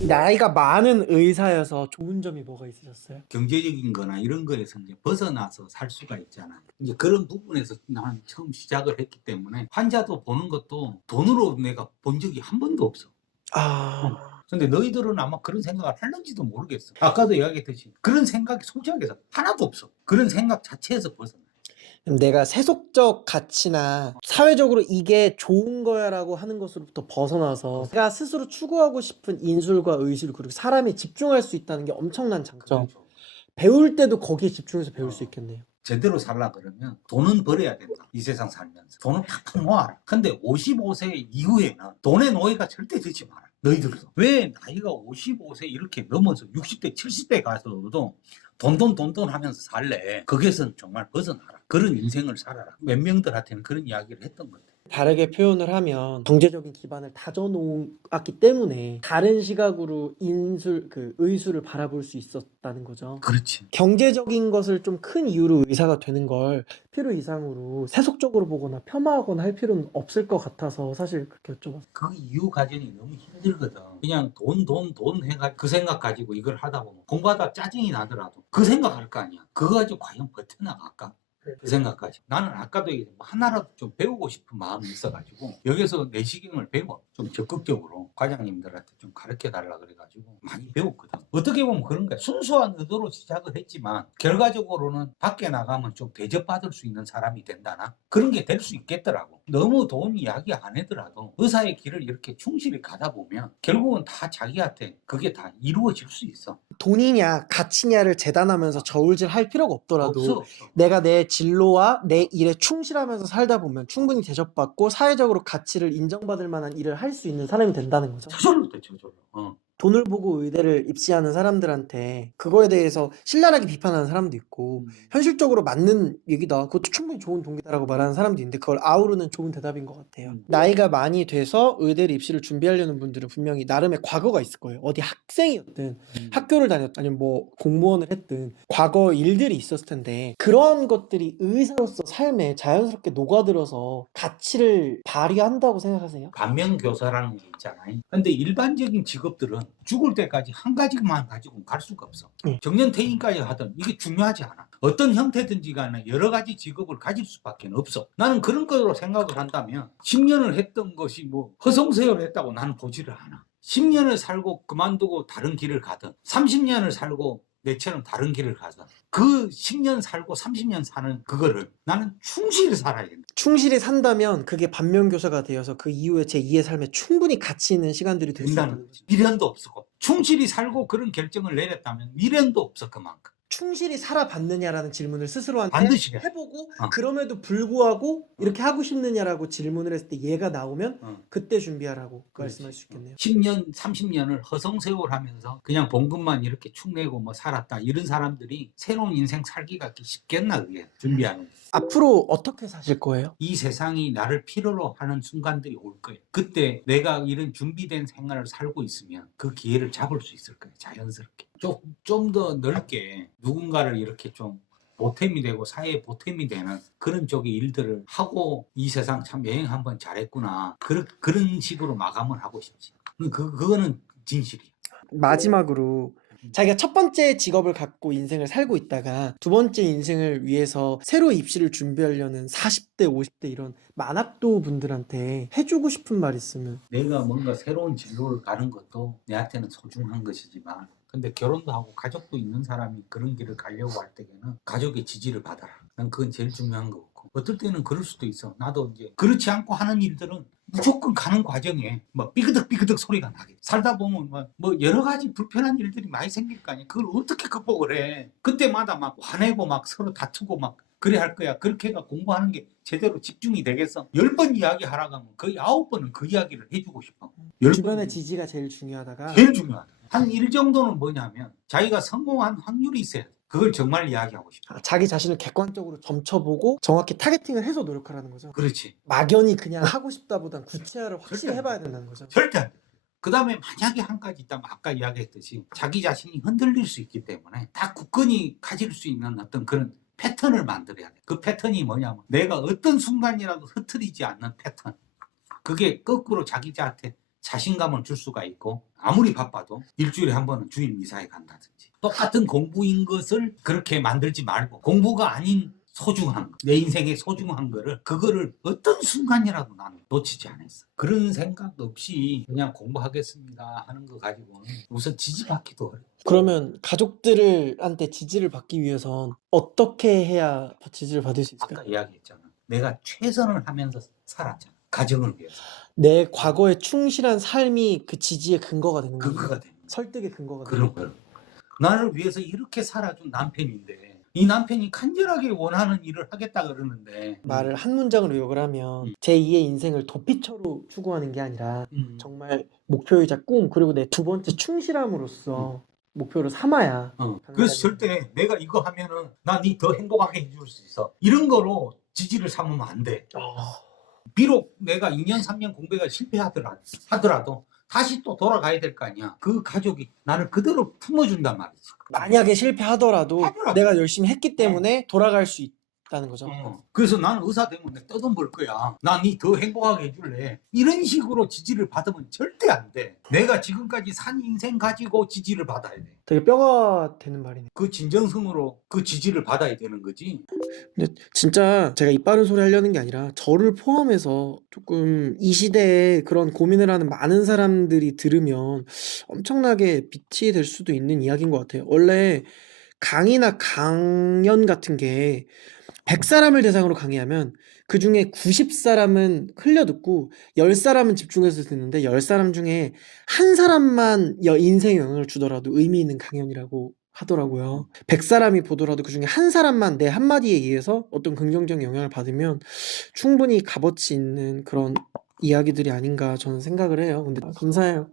나이가 많은 의사여서 좋은 점이 뭐가 있으셨어요? 경제적인 거나 이런 거에서 이제 벗어나서 살 수가 있잖아요. 이제 그런 부분에서 나는 처음 시작을 했기 때문에 환자도 보는 것도 돈으로 내가 본 적이 한 번도 없어. 근데 너희들은 아마 그런 생각을 하는지도 모르겠어. 아까도 이야기했듯이 그런 생각이 솔직하게 하나도 없어. 그런 생각 자체에서 벗어나. 그럼 내가 세속적 가치나 사회적으로 이게 좋은 거야라고 하는 것으로부터 벗어나서 내가 스스로 추구하고 싶은 인술과 의술 그리고 사람이 집중할 수 있다는 게 엄청난 장점. 그렇죠. 배울 때도 거기에 집중해서 배울 수 있겠네요. 제대로 살라 그러면 돈은 벌어야 된다. 이 세상 살면서. 돈은 팍팍 모아라. 근데 55세 이후에는 돈의 노예가 절대 되지 마라. 너희들도. 왜 나이가 55세 이렇게 넘어서 60대, 70대 가서도 돈 하면서 살래? 거기에서는 정말 벗어나라. 그런 인생을 살아라. 몇 명들한테는 그런 이야기를 했던 건데. 다르게 표현을 하면 경제적인 기반을 다져놓았기 때문에 다른 시각으로 의술을 바라볼 수 있었다는 거죠. 그렇지. 경제적인 것을 좀 큰 이유로 의사가 되는 걸 필요 이상으로 세속적으로 보거나 폄하하거나 할 필요는 없을 것 같아서 사실 그렇게 여쭤봤어요. 그 이유 과정이 너무 힘들거든. 그냥 돈 해가지고 그 생각 가지고 이걸 하다 보면 공부하다 짜증이 나더라도 그 생각할 거 아니야. 그거 가지고 과연 버텨나갈까? 그 생각까지. 나는 아까도 얘기했지만 하나라도 좀 배우고 싶은 마음이 있어가지고 여기서 내시경을 배워. 좀 적극적으로 과장님들한테 좀 가르쳐 달라 그래가지고 많이 배웠거든. 어떻게 보면 그런 거야. 순수한 의도로 시작을 했지만 결과적으로는 밖에 나가면 좀 대접받을 수 있는 사람이 된다나 그런 게 될 수 있겠더라고. 너무 돈 이야기 안 하더라도 의사의 길을 이렇게 충실히 가다 보면 결국은 다 자기한테 그게 다 이루어질 수 있어. 돈이냐 가치냐를 재단하면서 저울질할 필요가 없더라도 없어. 내가 내 진로와 내 일에 충실하면서 살다 보면 충분히 대접받고 사회적으로 가치를 인정받을 만한 일을 할 수 있는 사람이 된다는 거죠. 저절로 돼, 저절로. 돈을 보고 의대를 입시하는 사람들한테 그거에 대해서 신랄하게 비판하는 사람도 있고 현실적으로 맞는 얘기다. 그것도 충분히 좋은 동기다라고 말하는 사람도 있는데 그걸 아우르는 좋은 대답인 것 같아요. 나이가 많이 돼서 의대를 입시를 준비하려는 분들은 분명히 나름의 과거가 있을 거예요. 어디 학생이었든 학교를 다녔든 아니면 뭐 공무원을 했든 과거 일들이 있었을 텐데 그런 것들이 의사로서 삶에 자연스럽게 녹아들어서 가치를 발휘한다고 생각하세요? 반면교사라는 게 있잖아요. 근데 일반적인 직업들은 죽을 때까지 한 가지만 가지고 갈 수가 없어. 정년퇴임까지 하든 이게 중요하지 않아. 어떤 형태든지 간에 여러 가지 직업을 가질 수밖에 없어. 나는 그런 거로 생각을 한다면 10년을 했던 것이 뭐 허송세월을 했다고 나는 보지를 않아. 10년을 살고 그만두고 다른 길을 가든 30년을 살고 내처럼 다른 길을 가든 그 10년 살고 30년 사는 그거를 나는 충실히 살아야 된다. 충실히 산다면 그게 반면교사가 되어서 그 이후에 제 2의 삶에 충분히 가치 있는 시간들이 될 수 된다는 있다는 거지. 거죠. 미련도 없었고 충실히 살고 그런 결정을 내렸다면 미련도 없어 그만큼. 충실히 살아봤느냐라는 질문을 스스로한테 반드시 해. 해보고 그럼에도 불구하고 이렇게 하고 싶느냐라고 질문을 했을 때 얘가 나오면 그때 준비하라고 말씀할 수 있겠네요. 10년, 30년을 허송세월하면서 그냥 봉급만 이렇게 축내고 뭐 살았다. 이런 사람들이 새로운 인생 살기가 쉽겠나 그게 준비하는 거. 앞으로 어떻게 사실 거예요? 이 세상이 나를 필요로 하는 순간들이 올 거예요. 그때 내가 이런 준비된 생활을 살고 있으면 그 기회를 잡을 수 있을 거예요. 자연스럽게. 좀 더 넓게 누군가를 이렇게 좀 보탬이 되고 사회에 보탬이 되는 그런 쪽의 일들을 하고 이 세상 참 여행 한번 잘했구나. 그런 식으로 마감을 하고 싶지. 그거는 진실이야. 마지막으로 자기가 첫 번째 직업을 갖고 인생을 살고 있다가 두 번째 인생을 위해서 새로 입시를 준비하려는 40대, 50대 이런 만학도 분들한테 해주고 싶은 말 있으면 내가 뭔가 새로운 진로를 가는 것도 내한테는 소중한 것이지만 근데 결혼도 하고 가족도 있는 사람이 그런 길을 가려고 할 때에는 가족의 지지를 받아라. 난 그건 제일 중요한 거고. 어떨 때는 그럴 수도 있어. 나도 이제 그렇지 않고 하는 일들은 무조건 가는 과정에 뭐 삐그덕 소리가 나게. 살다 보면 뭐 여러 가지 불편한 일들이 많이 생길 거 아니야. 그걸 어떻게 극복을 해. 그때마다 막 화내고 막 서로 다투고 막 그래 할 거야. 그렇게 해가 공부하는 게 제대로 집중이 되겠어. 10번 이야기하라고 하면 거의 9번은 그 이야기를 해주고 싶어. 주변의 지지가 제일 중요하다가 제일 중요하다. 한 일 정도는 뭐냐면 자기가 성공한 확률이 있어야 돼. 그걸 정말 이야기하고 싶어. 자기 자신을 객관적으로 점쳐보고 정확히 타겟팅을 해서 노력하라는 거죠. 그렇지. 막연히 그냥 하고 싶다보단 구체화를 확실히 해봐야 된다는 거죠. 절대 안 돼. 그 다음에 만약에 한 가지 있다면 아까 이야기했듯이 자기 자신이 흔들릴 수 있기 때문에 다 굳건히 가질 수 있는 어떤 그런 패턴을 만들어야 돼. 그 패턴이 뭐냐면 내가 어떤 순간이라도 흐트리지 않는 패턴. 그게 거꾸로 자기한테 자신감을 줄 수가 있고, 아무리 바빠도 일주일에 한 번은 주일 미사에 간다든지, 똑같은 공부인 것을 그렇게 만들지 말고 공부가 아닌 소중한 거, 내 인생의 소중한 거를, 그거를 어떤 순간이라도 나는 놓치지 않았어. 그런 생각 없이 그냥 공부하겠습니다 하는 거 가지고는 우선 지지받기도 어려워. 그러면 가족들한테 지지를 받기 위해선 어떻게 해야 지지를 받을 수 있을까요? 아까 이야기했잖아. 내가 최선을 하면서 살았잖아. 가정을 위해서. 내 과거에 충실한 삶이 그 지지의 근거가 되는 거죠. 그거가 되는 거야. 설득의 근거가 되는 그런 거야. 나를 위해서 이렇게 살아준 남편인데, 이 남편이 간절하게 원하는 일을 하겠다 그러는데 말을 한 문장으로 요약을 하면 제2의 인생을 도피처로 추구하는 게 아니라 정말 목표이자 꿈, 그리고 내 두 번째 충실함으로써 목표를 삼아야 그래서 절대 내가 이거 하면은 난 니 더 행복하게 해줄 수 있어, 이런 거로 지지를 삼으면 안 돼. 비록 내가 2년 3년 공부가 실패하더라도 다시 또 돌아가야 될 거 아니야. 그 가족이 나를 그대로 품어준단 말이지. 만약에 실패하더라도 하더라도. 내가 열심히 했기 때문에 돌아갈 수 있다는 거죠. 그래서 나는 의사 되면 내가 떠돈벌 거야. 난 니 더 행복하게 해줄래. 이런 식으로 지지를 받으면 절대 안 돼. 내가 지금까지 산 인생 가지고 지지를 받아야 돼. 되게 뼈가 되는 말이네. 그 진정성으로 그 지지를 받아야 되는 거지. 근데 진짜 제가 입 바른 소리 하려는 게 아니라 저를 포함해서 조금 이 시대에 그런 고민을 하는 많은 사람들이 들으면 엄청나게 빛이 될 수도 있는 이야기인 것 같아요. 원래 강의나 강연 같은 게 100사람을 대상으로 강의하면 그 중에 90사람은 흘려듣고 10사람은 집중해서 듣는데 10사람 중에 한 사람만 인생에 영향을 주더라도 의미 있는 강연이라고 하더라고요. 100사람이 보더라도 그 중에 한 사람만 내 한마디에 의해서 어떤 긍정적인 영향을 받으면 충분히 값어치 있는 그런 이야기들이 아닌가 저는 생각을 해요. 근데 감사해요.